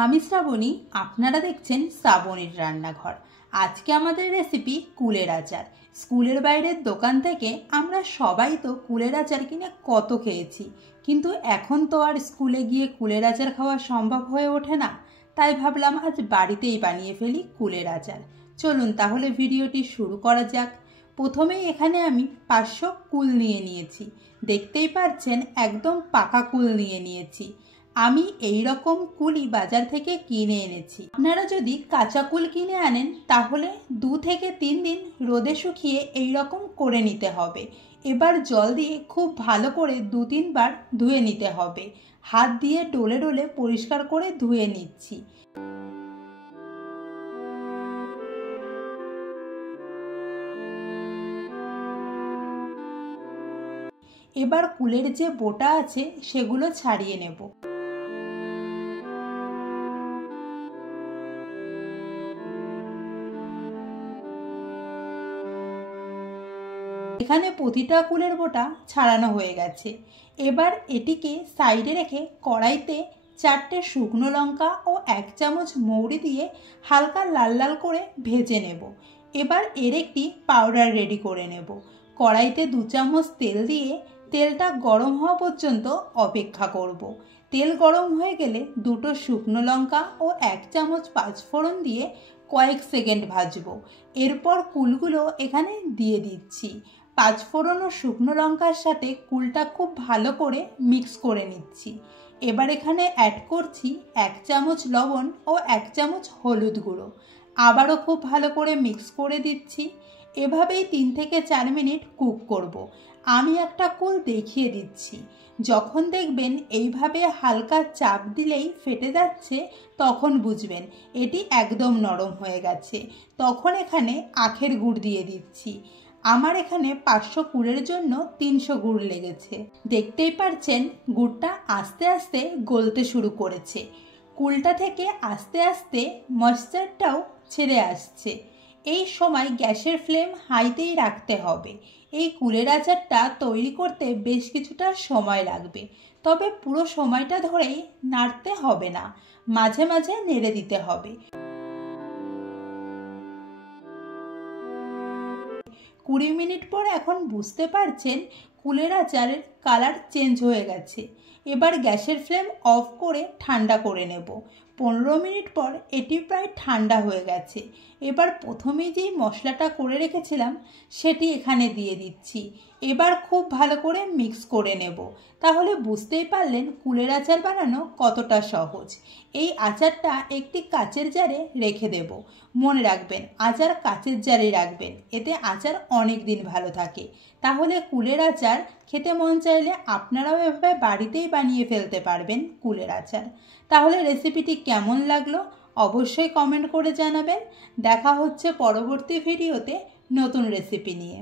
আমি শ্রাবণী, আপনারা দেখছেন শ্রাবণীর রান্নাঘর। আজকে আমাদের রেসিপি কুলের আচার। স্কুলের বাইরের দোকান থেকে আমরা সবাই তো কুলের আচার কিনে কত খেয়েছি, কিন্তু এখন তো আর স্কুলে গিয়ে কুলের আচার খাওয়া সম্ভব হয়ে ওঠে না। তাই ভাবলাম আজ বাড়িতেই বানিয়ে ফেলি কুলের আচার। চলুন তাহলে ভিডিওটি শুরু করা যাক। প্রথমেই এখানে আমি 500 কুল নিয়ে নিয়েছি। দেখতেই পাচ্ছেন একদম পাকা কুল নিয়ে নিয়েছি। আমি এই রকম কুলই বাজার থেকে কিনে এনেছি। আপনারা যদি কাঁচা কুল কিনে আনেন তাহলে 2 থেকে 3 দিন রোদে শুকিয়ে এই রকম করে নিতে হবে। এবার জল দিয়ে খুব ভালো করে 2-3 বার ধুয়ে নিতে হবে। হাত দিয়ে ডলে ডলে পরিষ্কার করে ধুয়ে নিচ্ছি। এবার কুলের যে বোটা আছে সেগুলো ছাড়িয়ে নেব। এখানে প্রতিটা কুলের বোটা ছাড়ানো হয়ে গেছে। এবার এটিকে সাইডে রেখে কড়াইতে 4টে শুকনো লঙ্কা ও 1 চামচ মৌরি দিয়ে হালকা লাল লাল করে ভেজে নেব। এবার এর একটি পাউডার রেডি করে নেব। কড়াইতে 2 চামচ তেল দিয়ে তেলটা গরম হওয়া পর্যন্ত অপেক্ষা করব। তেল গরম হয়ে গেলে 2টো শুকনো লঙ্কা ও 1 চামচ পাঁচফোড়ন দিয়ে কয়েক সেকেন্ড ভাজবো। এরপর কুলগুলো এখানে দিয়ে দিচ্ছি। পাঁচফোড়ন ও শুকনো লঙ্কার সাথে কুলটা খুব ভালো করে মিক্স করে নিচ্ছি। এবার এখানে অ্যাড করছি 1 চামচ লবণ ও 1 চামচ হলুদ গুঁড়ো। আবারও খুব ভালো করে মিক্স করে দিচ্ছি। এভাবেই 3 থেকে 4 মিনিট কুক করব। আমি একটা কুল দেখিয়ে দিচ্ছি। যখন দেখবেন এইভাবে হালকা চাপ দিলেই ফেটে যাচ্ছে, তখন বুঝবেন এটি একদম নরম হয়ে গেছে। তখন এখানে আখের গুড় দিয়ে দিচ্ছি। আমার এখানে 500 কুলের জন্য 300 গুড় লেগেছে। দেখতেই পারছেন গুড়টা আস্তে আস্তে গলতে শুরু করেছে। কুলটা থেকে আস্তে আস্তে ময়েশ্চারটাও ছেড়ে আসছে। এই সময় গ্যাসের ফ্লেম হাইতেই রাখতে হবে। এই কুলের আচারটা তৈরি করতে বেশ কিছুটা সময় লাগবে, তবে পুরো সময়টা ধরেই নাড়তে হবে না, মাঝে মাঝে নেড়ে দিতে হবে। 20 মিনিট পর এখন বুঝতে পারছেন কুলের আচারের কালার চেঞ্জ হয়ে গেছে। এবার গ্যাসের ফ্লেম অফ করে ঠান্ডা করে নেব। 15 মিনিট পর এটি প্রায় ঠান্ডা হয়ে গেছে। এবার প্রথমেই যেই মশলাটা করে রেখেছিলাম সেটি এখানে দিয়ে দিচ্ছি। এবার খুব ভালো করে মিক্স করে নেব। তাহলে বুঝতেই পারলেন কুলের আচার বানানো কতটা সহজ। এই আচারটা একটি কাচের জারে রেখে দেব। মনে রাখবেন আচার কাচের জারেই রাখবেন, এতে আচার অনেক দিন ভালো থাকে। তাহলে কুলের আচার খেতে মন চাইলে আপনারাও এভাবে বাড়িতেই বানিয়ে ফেলতে পারবেন কুলের আচার। তাহলে রেসিপিটি কেমন লাগলো অবশ্যই কমেন্ট করে জানাবেন। দেখা হচ্ছে পরবর্তী ভিডিওতে নতুন রেসিপি নিয়ে।